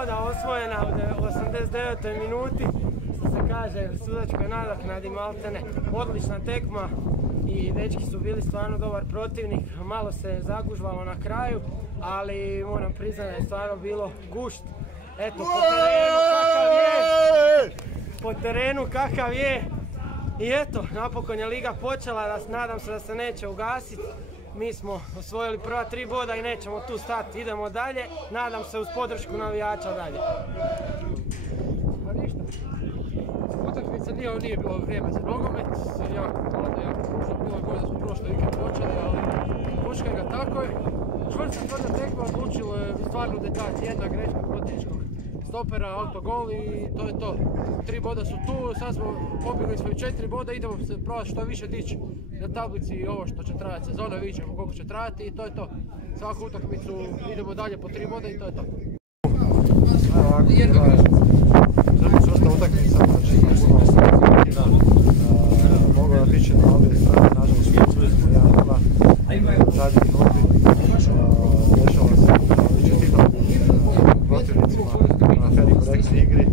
boda osvojena u 89. minuti, što se kaže, sudačkoj nadoknadi maltene. Odlična tekma i dečki su bili stvarno dobar protivnik, malo se zagužvalo na kraju, ali moram priznati da je stvarno bilo gušt. Eto, po terenu kakav je. I eto, napokon je liga počela, nadam se da se neće ugasiti. Mi smo osvojili prva 3 boda i nećemo tu stati, idemo dalje, nadam se uz podršku navijača dalje. Pa ništa, utakmica nije bilo vrijeme za nogomet, jako ružno, bilo je bolje da smo prošle vikend počeli, ali počkaj ga tako je. Čvrsta tvrda tekma, odlučilo je stvarno detalj, jedna greška protivničkog stopera, autogol i to je to. 3 boda su tu, sad smo pobjegli smo i 4 boda, idemo se probati što više dići na tablici i ovo što će trajati sezona, vidjet ćemo koliko će trajati i to je to. Svaku utakmicu idemo dalje po 3 boda i to je to. Zadnji sustav utakmica, znači mogu da tiče na obje strane, nažalost izgubili smo 1-0 u zadnji minuti. Dešava se čestitam protivnicima na fer i korektnoj igri.